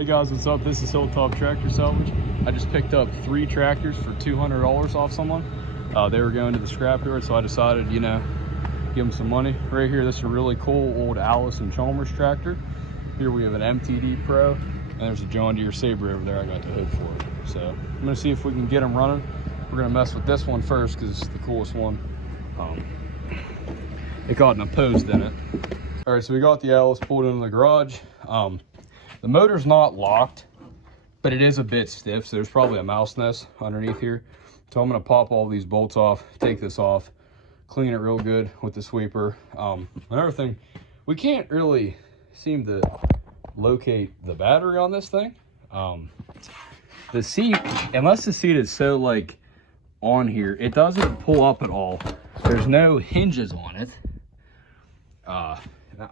Hey guys, what's up? This is Hilltop Tractor Salvage. I just picked up 3 tractors for $200 off someone. They were going to the scrapyard, so I decided, you know, give them some money. Right here, this is a really cool old Allis and Chalmers tractor. Here we have an MTD Pro, and there's a John Deere Sabre over there I got the hood for. So I'm gonna see if we can get them running. We're gonna mess with this one first because it's the coolest one. It got an opposed in it. All right, so we got the Allis pulled into the garage. The motor's not locked, but it is a bit stiff, so there's probably a mouse nest underneath here. So I'm gonna pop all these bolts off, take this off, clean it real good with the sweeper. Another thing, we can't really seem to locate the battery on this thing. The seat, unless the seat is so like on here, it doesn't pull up at all. There's no hinges on it. I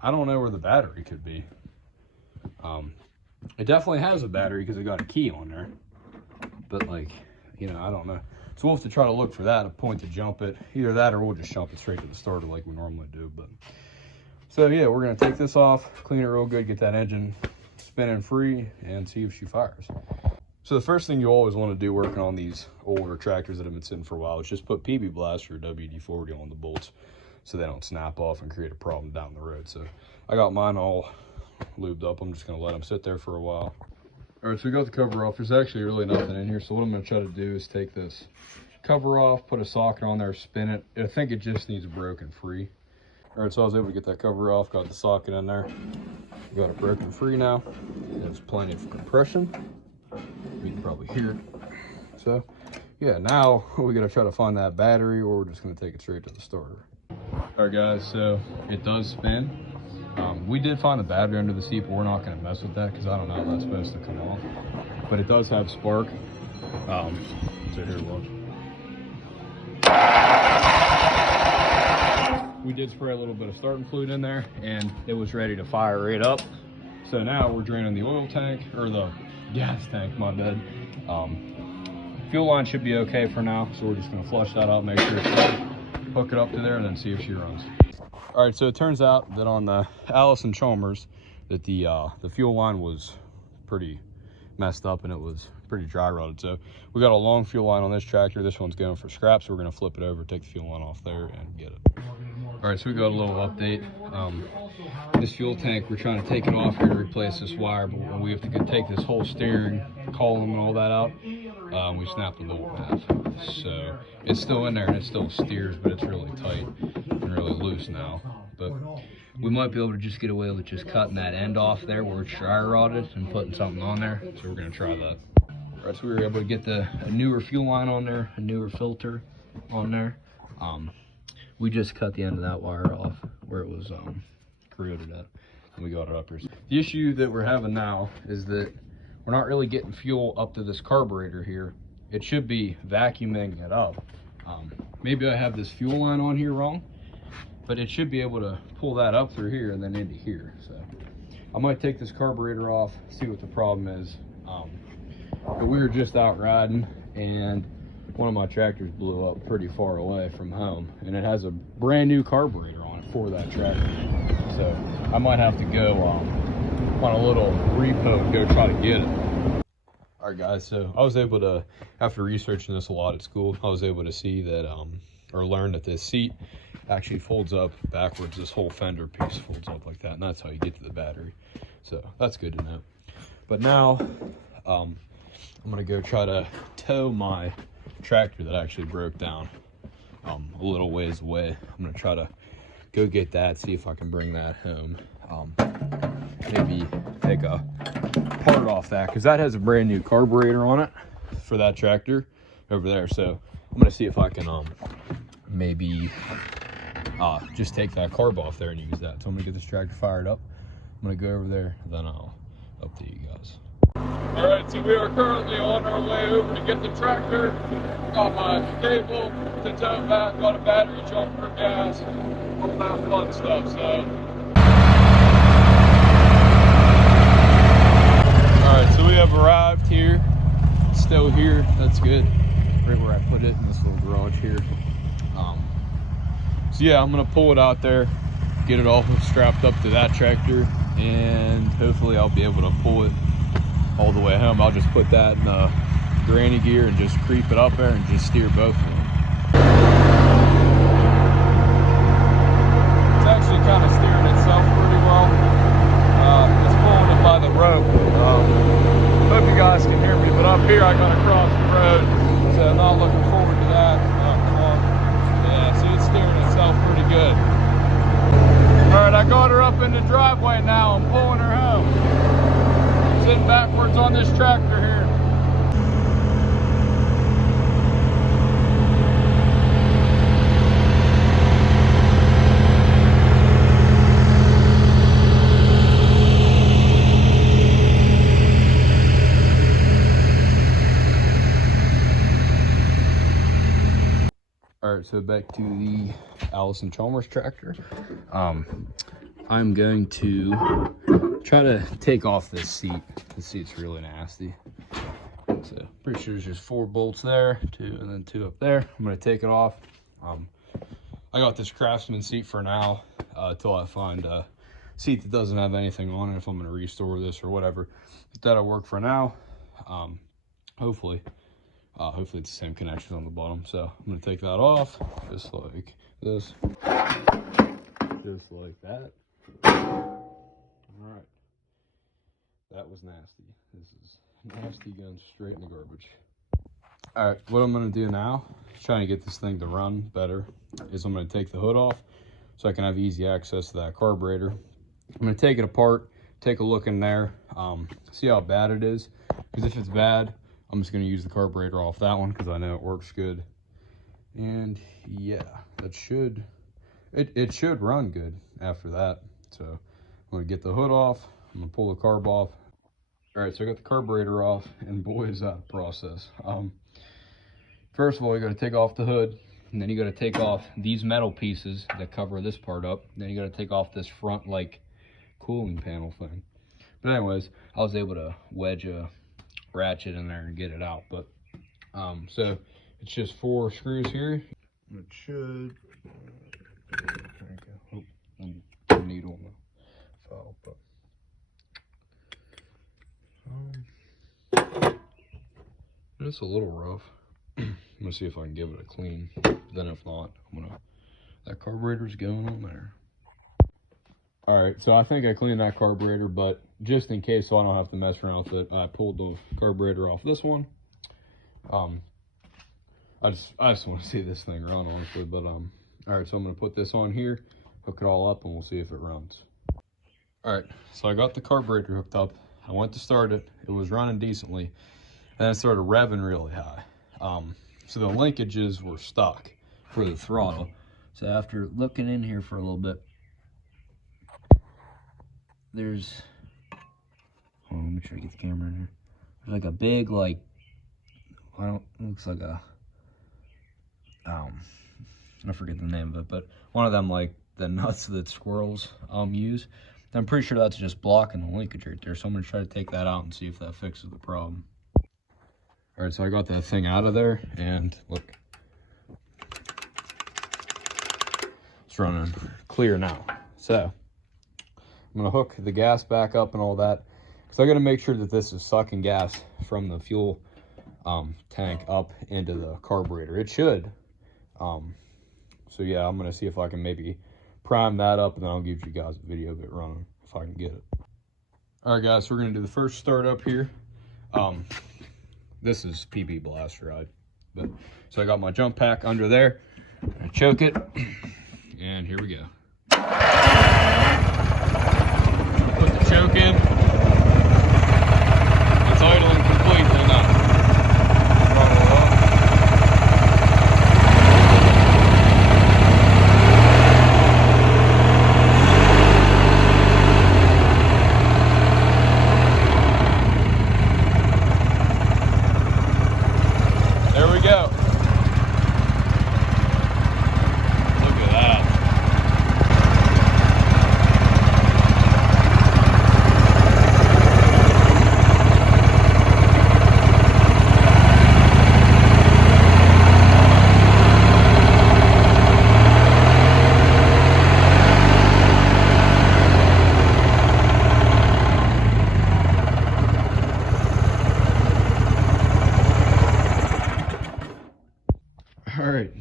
don't know where the battery could be. It definitely has a battery because it got a key on there, but like, you know, I don't know. So we'll have to try to look for that, a point to jump it. Either that or we'll just jump it straight to the starter like we normally do. But so yeah, we're gonna take this off, clean it real good, get that engine spinning free, and see if she fires. So the first thing you always want to do working on these older tractors that have been sitting for a while is just put PB Blast or WD-40 on the bolts so they don't snap off and create a problem down the road. So I got mine all lubed up. I'm just gonna let them sit there for a while. All right, so we got the cover off. There's actually really nothing in here. So what I'm gonna try to do is take this cover off, put a socket on there, spin it. I think it just needs broken free. All right, so I was able to get that cover off, got the socket in there. Got it broken free now. There's plenty of compression. You can probably hear it. So yeah, now we gotta try to find that battery, or we're just gonna take it straight to the starter. All right guys, so it does spin. We did find the battery under the seat, but we're not going to mess with that because I don't know how that's supposed to come off. But it does have spark. So here, look. We did spray a little bit of starting fluid in there, and it was ready to fire right up. So now we're draining the oil tank, or the gas tank, my bad. Fuel line should be okay for now, so we're just going to flush that out, make sure it's ready, hook it up to there, and then see if she runs. All right, so it turns out that on the Allis and Chalmers that the fuel line was pretty messed up and it was pretty dry rotted. So we got a long fuel line on this tractor. This one's going for scrap, so we're gonna flip it over, take the fuel line off there and get it. All right, so we got a little update. This fuel tank, we're trying to take it off here to replace this wire, but we have to take this whole steering column and all that out. We snapped the bolt in half. So it's still in there and it still steers, but it's really tight and really loose now. But we might be able to just get away with just cutting that end off there where it's dry rotted and putting something on there. So we're gonna try that. All right, so we were able to get a newer fuel line on there, a newer filter on there. We just cut the end of that wire off where it was corroded at, and we got it up here. So the issue that we're having now is that we're not really getting fuel up to this carburetor here. It should be vacuuming it up. Maybe I have this fuel line on here wrong, but it should be able to pull that up through here and then into here. So I might take this carburetor off, see what the problem is. But we were just out riding and one of my tractors blew up pretty far away from home, and it has a brand new carburetor on it for that tractor. So I might have to go on a little repo and go try to get it. All right guys, so I was able to, after researching this a lot at school, I was able to see that or learn that this seat actually folds up backwards. This whole fender piece folds up like that, and that's how you get to the battery. So that's good to know. But now I'm gonna go try to tow my tractor that actually broke down a little ways away. I'm gonna try to go get that, see if I can bring that home. Maybe take a part off that, because that has a brand new carburetor on it for that tractor over there. So I'm gonna see if I can maybe just take that carb off there and use that. So I'm gonna get this tractor fired up. I'm gonna go over there, then I'll update you guys. All right, so we are currently on our way over to get the tractor. Got my cable to tow back, got a battery jumper, gas, all that fun stuff. So all right, so we have arrived here. It's still here, that's good. Right where I put it in this little garage here. So yeah, I'm gonna pull it out there, get it all strapped up to that tractor, and hopefully I'll be able to pull it all the way home, I'll just put that in the granny gear and just creep it up there and just steer both of them. It's actually kind of steering itself pretty well. It's pulling it by the rope. Hope you guys can hear me, but up here I gotta cross the road, so I'm not looking forward to that. Yeah, see, it's steering itself pretty good. All right, I got her up in the driveway now. I'm pulling her home. Sitting backwards on this tractor here. All right, so back to the Allis and Chalmers tractor. I'm going to try to take off this seat. The seat's really nasty. So pretty sure there's just 4 bolts there, 2 and then 2 up there. I'm gonna take it off. I got this Craftsman seat for now until I find a seat that doesn't have anything on it, if I'm gonna restore this or whatever. But that'll work for now. Hopefully it's the same connections on the bottom. So I'm gonna take that off, just like this, just like that. All right, that was nasty. This is nasty going straight in the garbage. All right, what I'm gonna do now, trying to get this thing to run better, is I'm gonna take the hood off so I can have easy access to that carburetor. I'm gonna take it apart, take a look in there, see how bad it is, because if it's bad, I'm just going to use the carburetor off that one because I know it works good. And yeah, that should, it should run good after that. So I'm going to get the hood off. I'm going to pull the carb off. All right, so I got the carburetor off, and boy, is that a process. First of all, you got to take off the hood, and then you got to take off these metal pieces that cover this part up. Then you got to take off this front like cooling panel thing. But anyways, I was able to wedge a ratchet in there and get it out. But so it's just 4 screws here. It should, there you go. Oh, needle on the file, but it's a little rough. I'm gonna see if I can give it a clean. Then if not, that carburetor's going on there. All right, so I think I cleaned that carburetor, but just in case, so I don't have to mess around with it, I pulled the carburetor off this one. I just want to see this thing run, honestly. But all right, so I'm gonna put this on here, hook it all up, and we'll see if it runs. All right, so I got the carburetor hooked up. I went to start it. It was running decently, and then it started revving really high. So the linkages were stuck for the throttle. So after looking in here for a little bit, there's, hold on, let me try to get the camera in here. There's like a big, like, looks like a, I forget the name of it, but one of them, like the nuts that squirrels use. I'm pretty sure that's just blocking the linkage right there. So I'm gonna try to take that out and see if that fixes the problem. All right, so I got that thing out of there, and look, it's running clear now. So I'm gonna hook the gas back up and all that, because I gotta make sure that this is sucking gas from the fuel tank up into the carburetor. It should. So yeah, I'm gonna see if I can maybe prime that up, and then I'll give you guys a video of it running if I can get it. All right, guys, so we're gonna do the first start up here. This is PB Blaster, so I got my jump pack under there. I choke it, and here we go. Put the choke in. It's idling completely now. There we go. Look at that.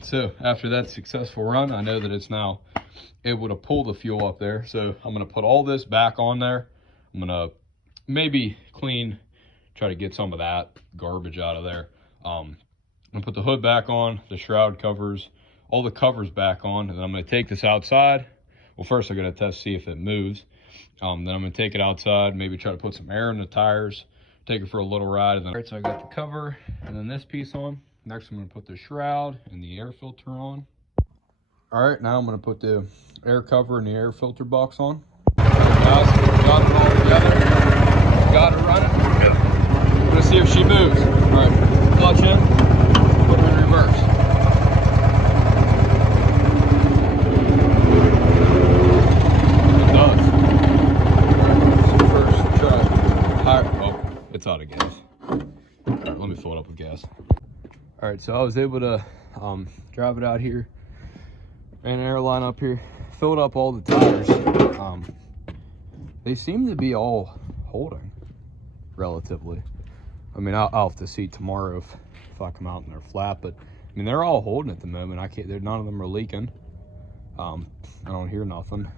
so after that successful run, I know that it's now able to pull the fuel up there. So I'm gonna put all this back on there. I'm gonna maybe try to get some of that garbage out of there. I'm gonna put the hood back on, the shroud covers, all the covers back on, and then I'm gonna take this outside. Well, first I'm gonna test, see if it moves. Then I'm gonna take it outside, maybe try to put some air in the tires, take it for a little ride. And then, all right, so I got the cover and then this piece on. Next, I'm gonna put the shroud and the air filter on. All right, now I'm gonna put the air cover and the air filter box on. Guys, got it all together. Got it running. I'm gonna see if she moves. All right, clutch in, put her in reverse. It does. All right, so first try higher. Oh, it's out of gas. All right, let me fill it up with gas. All right, so I was able to drive it out here, ran an air line up here, filled up all the tires. They seem to be all holding relatively. I mean, I'll have to see tomorrow if I come out and they're flat, but I mean, they're all holding at the moment. None of them are leaking. I don't hear nothing.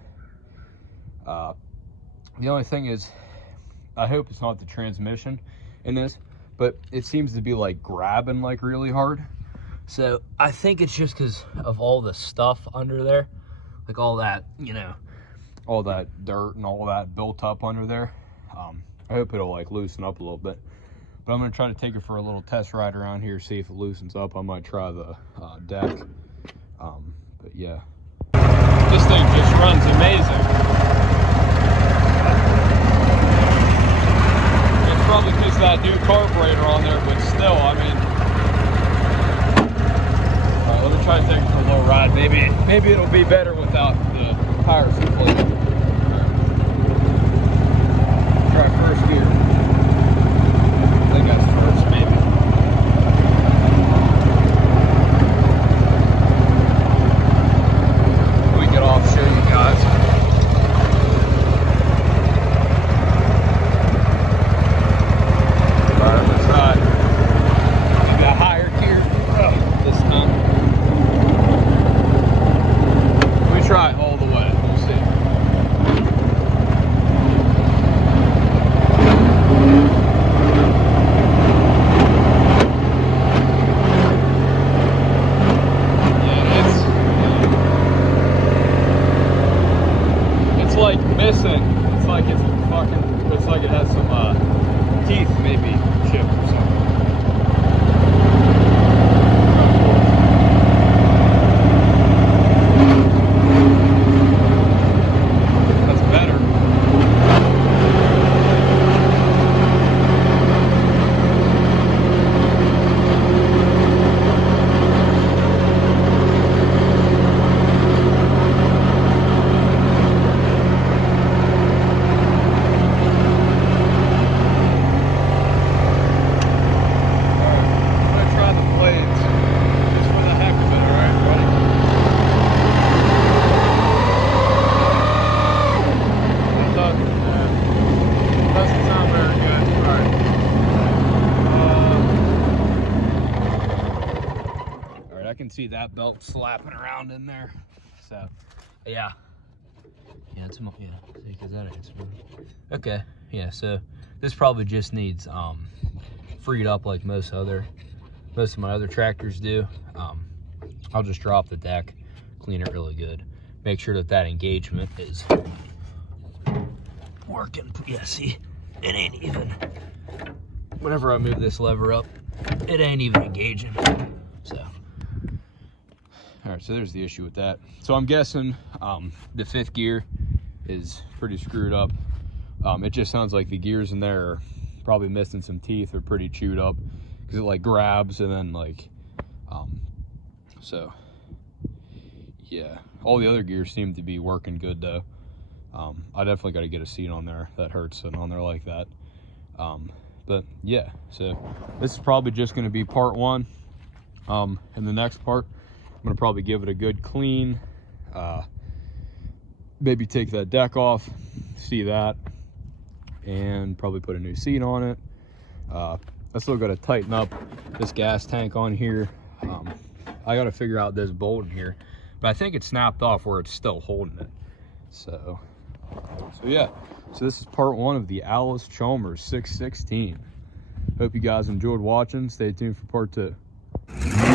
The only thing is, I hope it's not the transmission in this, but it seems to be like grabbing like really hard. So I think it's just because of all the stuff under there, like all that, you know, all that dirt and all that built up under there. I hope it'll like loosen up a little bit, but I'm gonna try to take it for a little test ride around here, see if it loosens up. I might try the deck, but yeah, this thing just runs amazing. It's probably because of that new carburetor on there, but still, I mean, all right, let me try to take it for a little ride. Maybe it'll be better without the tires inflated. Try first gear. I think that's first, maybe. We get off, show you guys. Alright, let's try maybe a higher gear this time. We try all the way. We'll see. It's like missing. It's like it has some teeth maybe chipped or something. That's better. See that belt slapping around in there, so yeah, it's because that is okay. Yeah, so this probably just needs freed up like most of my other tractors do. I'll just drop the deck, clean it really good, make sure that engagement is working. Yeah, see, it ain't even, whenever I move this lever up, it ain't even engaging. So all right, so there's the issue with that. So I'm guessing the fifth gear is pretty screwed up. It just sounds like the gears in there are probably missing some teeth or pretty chewed up because it like grabs and then like, so yeah. All the other gears seem to be working good though. I definitely got to get a seat on there that hurts sitting on there like that. But yeah, so this is probably just going to be part one. In the next part, I'm gonna probably give it a good clean, maybe take that deck off, see that, and probably put a new seat on it. I still gotta tighten up this gas tank on here. I gotta figure out this bolt in here, but I think it snapped off where it's still holding it. So yeah, so this is part 1 of the Allis Chalmers 616. Hope you guys enjoyed watching. Stay tuned for part 2.